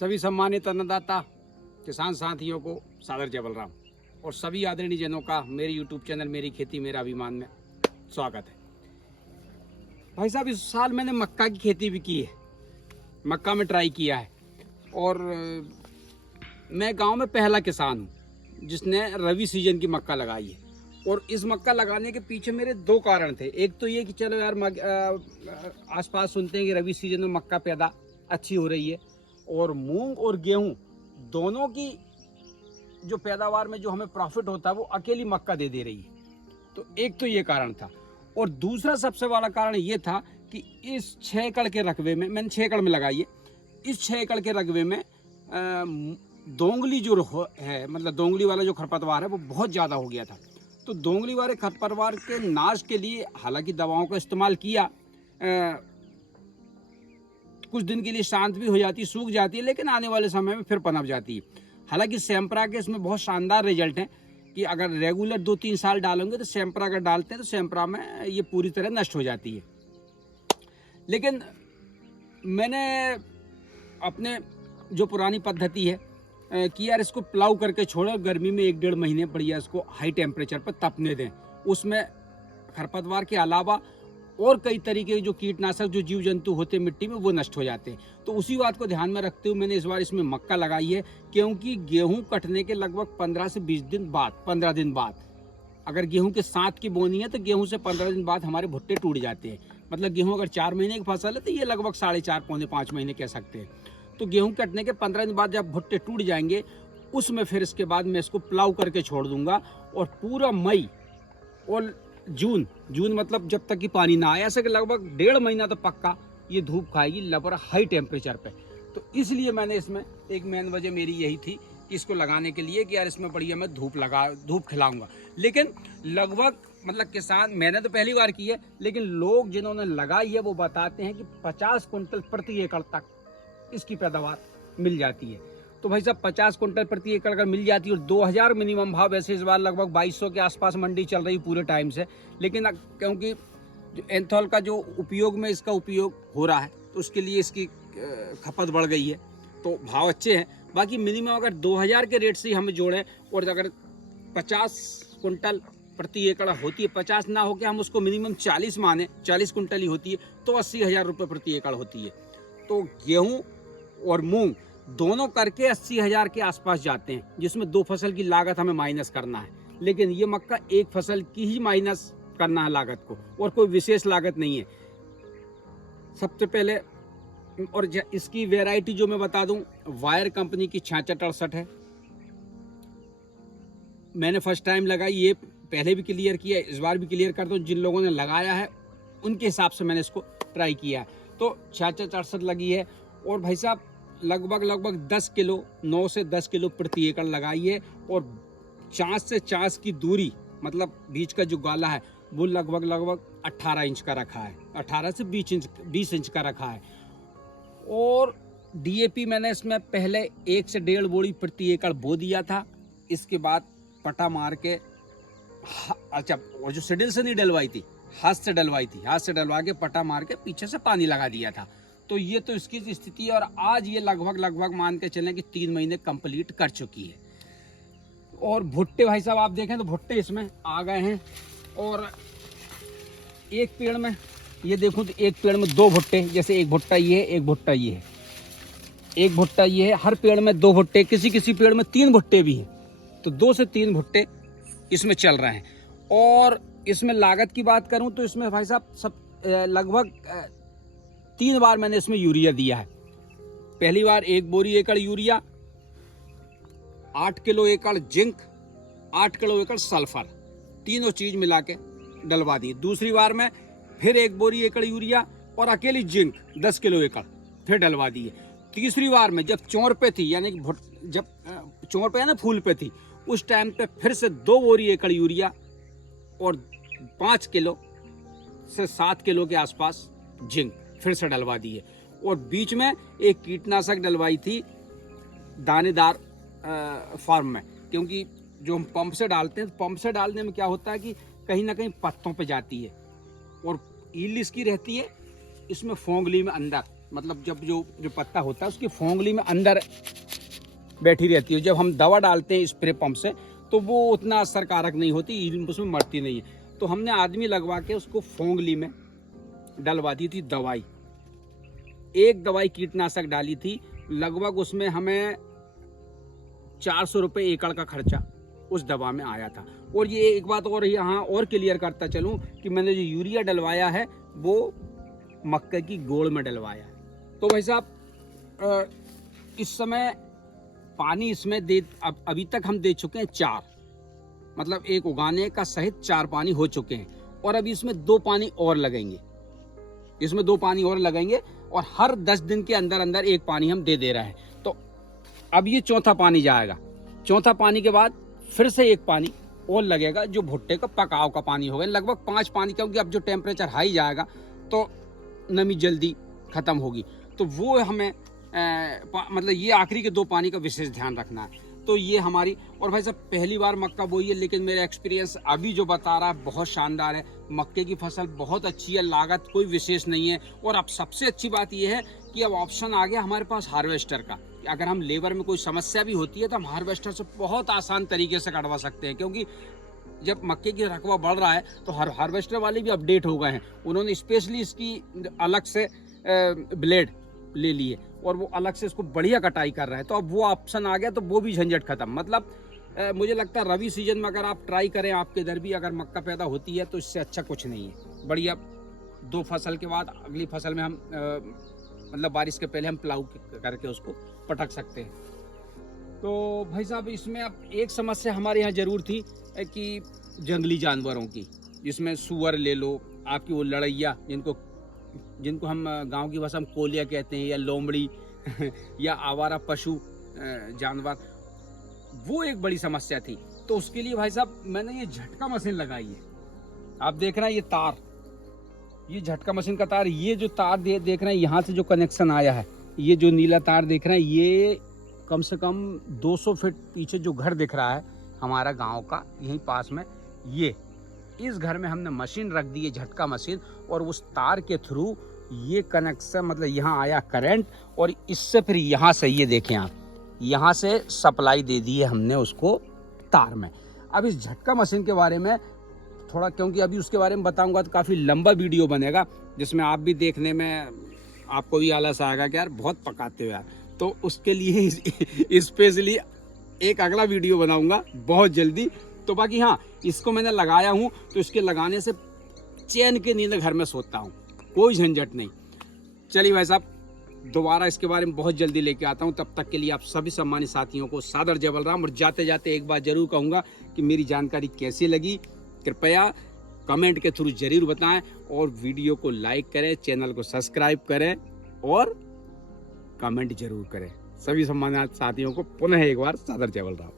सभी सम्मानित अन्नदाता किसान साथियों को सादर जय बलराम और सभी आदरणीय जनों का मेरे YouTube चैनल मेरी खेती मेरा अभिमान में स्वागत है। भाई साहब, इस साल मैंने मक्का की खेती भी की है, मक्का में ट्राई किया है और मैं गांव में पहला किसान हूं जिसने रवि सीजन की मक्का लगाई है। और इस मक्का लगाने के पीछे मेरे दो कारण थे। एक तो ये कि चलो यार आसपास सुनते हैं कि रवि सीजन में मक्का पैदा अच्छी हो रही है और मूंग और गेहूं दोनों की जो पैदावार में जो हमें प्रॉफिट होता है वो अकेली मक्का दे रही है। तो एक तो ये कारण था और दूसरा सबसे बड़ा कारण ये था कि इस 6 एकड़ के रकबे में मैंने 6 एकड़ में लगाई है। इस 6 एकड़ के रकबे में दोंगली जो है, मतलब दोंगली वाला जो खरपतवार है वो बहुत ज़्यादा हो गया था। तो दोंगली वाले खरपतवार के नाश के लिए हालांकि दवाओं का इस्तेमाल किया, कुछ दिन के लिए शांत भी हो जाती है, सूख जाती है, लेकिन आने वाले समय में फिर पनप जाती है। हालांकि सैंपरा के इसमें बहुत शानदार रिजल्ट हैं कि अगर रेगुलर 2-3 साल डालेंगे तो सैंपरा अगर डालते हैं तो सैंपरा में ये पूरी तरह नष्ट हो जाती है। लेकिन मैंने अपने जो पुरानी पद्धति है कि यार इसको प्लाउ करके छोड़ो, गर्मी में 1-1.5 महीने बढ़िया इसको हाई टेम्परेचर पर तपने दें। उसमें खरपतवार के अलावा और कई तरीके के जो कीटनाशक जो जीव जंतु होते हैं मिट्टी में वो नष्ट हो जाते हैं। तो उसी बात को ध्यान में रखते हुए मैंने इस बार इसमें मक्का लगाई है, क्योंकि गेहूं कटने के लगभग 15 से 20 दिन बाद, 15 दिन बाद, अगर गेहूं के साथ की बोनी है तो गेहूं से 15 दिन बाद हमारे भुट्टे टूट जाते हैं। मतलब गेहूं अगर 4 महीने की फसल है तो ये लगभग 4.5 पौने 5 महीने कह सकते हैं। तो गेहूं कटने के 15 दिन बाद जब भुट्टे टूट जाएंगे उसमें फिर इसके बाद मैं इसको प्लाउ करके छोड़ दूंगा और पूरा मई और जून मतलब जब तक कि पानी ना आए, ऐसे कि लगभग 1.5 महीना तो पक्का ये धूप खाएगी लगभग हाई टेम्परेचर पे। तो इसलिए मैंने इसमें एक मेन वजह मेरी यही थी कि इसको लगाने के लिए कि यार इसमें बढ़िया मैं धूप खिलाऊंगा। लेकिन लगभग मतलब किसान, मैंने तो पहली बार की है, लेकिन लोग जिन्होंने लगाई है वो बताते हैं कि 50 कुंटल प्रति एकड़ तक इसकी पैदावार मिल जाती है। तो भाई साहब 50 कुंटल प्रति एकड़ अगर मिल जाती है और 2000 मिनिमम भाव, वैसे इस बार लगभग 2200 के आसपास मंडी चल रही पूरे टाइम से, लेकिन क्योंकि जो एंथॉल का जो उपयोग में इसका उपयोग हो रहा है तो उसके लिए इसकी खपत बढ़ गई है, तो भाव अच्छे हैं। बाकी मिनिमम अगर 2000 के रेट से हमें जोड़ें और अगर 50 कुंटल प्रति एकड़ होती है, 50 ना होकर हम उसको मिनिमम 40 माने, 40 कुंटल ही होती है तो 80,000 रुपये प्रति एकड़ होती है। तो गेहूँ और मूंग दोनों करके 80,000 के आसपास जाते हैं, जिसमें 2 फसल की लागत हमें माइनस करना है। लेकिन ये मक्का एक फसल की ही माइनस करना है लागत को, और कोई विशेष लागत नहीं है। सबसे पहले और इसकी वैरायटी जो मैं बता दूं, वायर कंपनी की 6668 है। मैंने फर्स्ट टाइम लगाई, ये पहले भी क्लियर किया, इस बार भी क्लियर कर दूं। जिन लोगों ने लगाया है उनके हिसाब से मैंने इसको ट्राई किया है। तो 6668 लगी है और भाई साहब लगभग 10 किलो, 9 से 10 किलो प्रति एकड़ लगाई है। और चांस से चांस की दूरी, मतलब बीच का जो गाला है वो लगभग 18 इंच का रखा है, 18 से 20 इंच का रखा है। और डीएपी मैंने इसमें पहले 1 से 1.5 बोरी प्रति एकड़ बो दिया था। इसके बाद पटा मार के, अच्छा, और जो सिडिल से नहीं डलवाई थी, हाथ से डलवा के पटा मार के पीछे से पानी लगा दिया था। तो ये तो इसकी स्थिति है। और आज ये लगभग मान के चलें कि 3 महीने कंप्लीट कर चुकी है। और भुट्टे भाई साहब आप देखें तो भुट्टे इसमें आ गए हैं। और एक पेड़ में ये देखूं तो एक पेड़ में 2 भुट्टे, जैसे एक भुट्टा ये है, एक भुट्टा ये है, एक भुट्टा ये है, हर पेड़ में 2 भुट्टे, किसी पेड़ में 3 भुट्टे भी हैं। तो 2 से 3 भुट्टे इसमें चल रहे हैं। और इसमें लागत की बात करूं तो इसमें भाई साहब लगभग 3 बार मैंने इसमें यूरिया दिया है। पहली बार 1 बोरी एकड़ यूरिया, 8 किलो एकड़ जिंक, 8 किलो एकड़ सल्फर, तीनों चीज मिला के डलवा दी। दूसरी बार में फिर 1 बोरी एकड़ यूरिया और अकेली जिंक 10 किलो एकड़ फिर डलवा दी है। तीसरी बार में जब चौर पे थी, यानी कि जब चौर पे है ना, फूल पे थी, उस टाइम पे फिर से 2 बोरी एकड़ यूरिया और 5 किलो से 7 किलो के आसपास जिंक फिर से डलवा दी है। और बीच में एक कीटनाशक डलवाई थी दानेदार फार्म में, क्योंकि जो हम पंप से डालते हैं, पंप से डालने में क्या होता है कि कहीं ना कहीं पत्तों पे जाती है और ईल्ड इसकी रहती है इसमें फोंगली में अंदर, मतलब जब जो जो पत्ता होता है उसकी फोंगली में अंदर बैठी रहती है। जब हम दवा डालते हैं स्प्रे पंप से तो वो उतना असरकारक नहीं होती, उसमें मरती नहीं है। तो हमने आदमी लगवा के उसको फोंगली में डलवा दी थी दवाई। एक दवाई कीटनाशक डाली थी, लगभग उसमें हमें 400 रुपये एकड़ का खर्चा उस दवा में आया था। और ये एक बात और यहाँ और क्लियर करता चलूँ कि मैंने जो यूरिया डलवाया है वो मक्के की गोड़ में डलवाया है। तो भाई साहब इस समय पानी इसमें अभी तक हम दे चुके हैं 4, मतलब एक उगाने का सहित 4 पानी हो चुके हैं। और अभी इसमें 2 पानी और लगेंगे, इसमें 2 पानी और लगेंगे और हर 10 दिन के अंदर अंदर 1 पानी हम दे रहे हैं। तो अब ये 4था पानी जाएगा। 4था पानी के बाद फिर से 1 पानी और लगेगा जो भुट्टे का पकाव का पानी होगा, लगभग 5 पानी, क्योंकि अब जो टेम्परेचर हाई जाएगा तो नमी जल्दी खत्म होगी। तो वो हमें मतलब ये आखिरी के 2 पानी का विशेष ध्यान रखना है। तो ये हमारी, और भाई साहब पहली बार मक्का बोई है, लेकिन मेरा एक्सपीरियंस अभी जो बता रहा है बहुत शानदार है। मक्के की फसल बहुत अच्छी है, लागत कोई विशेष नहीं है। और अब सबसे अच्छी बात यह है कि अब ऑप्शन आ गया हमारे पास हार्वेस्टर का। अगर हम लेबर में कोई समस्या भी होती है तो हम हार्वेस्टर से बहुत आसान तरीके से कटवा सकते हैं, क्योंकि जब मक्के की रकबा बढ़ रहा है तो हार्वेस्टर वाले भी अपडेट हो गए हैं। उन्होंने स्पेशली इसकी अलग से ब्लेड ले लिए और वो अलग से इसको बढ़िया कटाई कर रहे हैं। तो अब वो ऑप्शन आ गया तो वो भी झंझट खत्म। मतलब मुझे लगता है रबी सीजन में अगर आप ट्राई करें, आपके इधर भी अगर मक्का पैदा होती है तो इससे अच्छा कुछ नहीं है। बढ़िया 2 फसल के बाद अगली फसल में हम मतलब बारिश के पहले हम प्लाऊ करके उसको पटक सकते हैं। तो भाई साहब इसमें अब एक समस्या हमारे यहाँ ज़रूर थी कि जंगली जानवरों की, जिसमें सुअर ले लो, आपकी वो लड़ैया जिनको हम गांव की भाषा में कोलिया कहते हैं, या लोमड़ी या आवारा पशु जानवर, वो एक बड़ी समस्या थी। तो उसके लिए भाई साहब मैंने ये झटका मशीन लगाई है। आप देख रहे हैं ये तार, ये झटका मशीन का तार, ये जो तार देख रहे हैं यहाँ से जो कनेक्शन आया है, ये जो नीला तार देख रहे हैं, ये कम से कम 200 फीट पीछे जो घर दिख रहा है हमारा गांव का, यहीं पास में, ये इस घर में हमने मशीन रख दी है, झटका मशीन। और उस तार के थ्रू ये कनेक्शन, मतलब यहाँ आया करंट, और इससे फिर यहाँ से ये देखें आप, यहाँ से सप्लाई दे दी है हमने उसको तार में। अब इस झटका मशीन के बारे में थोड़ा, क्योंकि अभी उसके बारे में बताऊंगा तो काफ़ी लंबा वीडियो बनेगा, जिसमें आप भी देखने में आपको भी आलस आएगा कि यार बहुत पकाते हो यार। तो उसके लिए स्पेशली एक अगला वीडियो बनाऊंगा बहुत जल्दी। तो बाकी हाँ, इसको मैंने लगाया हूँ तो इसके लगाने से चैन की नींद घर में सोता हूँ, कोई झंझट नहीं। चलिए भाई साहब, दोबारा इसके बारे में बहुत जल्दी लेके आता हूँ। तब तक के लिए आप सभी सम्मानित साथियों को सादर जय बलराम। और जाते जाते एक बात जरूर कहूँगा कि मेरी जानकारी कैसी लगी कृपया कमेंट के थ्रू जरूर बताएं, और वीडियो को लाइक करें, चैनल को सब्सक्राइब करें और कमेंट जरूर करें। सभी सम्मानित साथियों को पुनः एक बार सादर जय बलराम।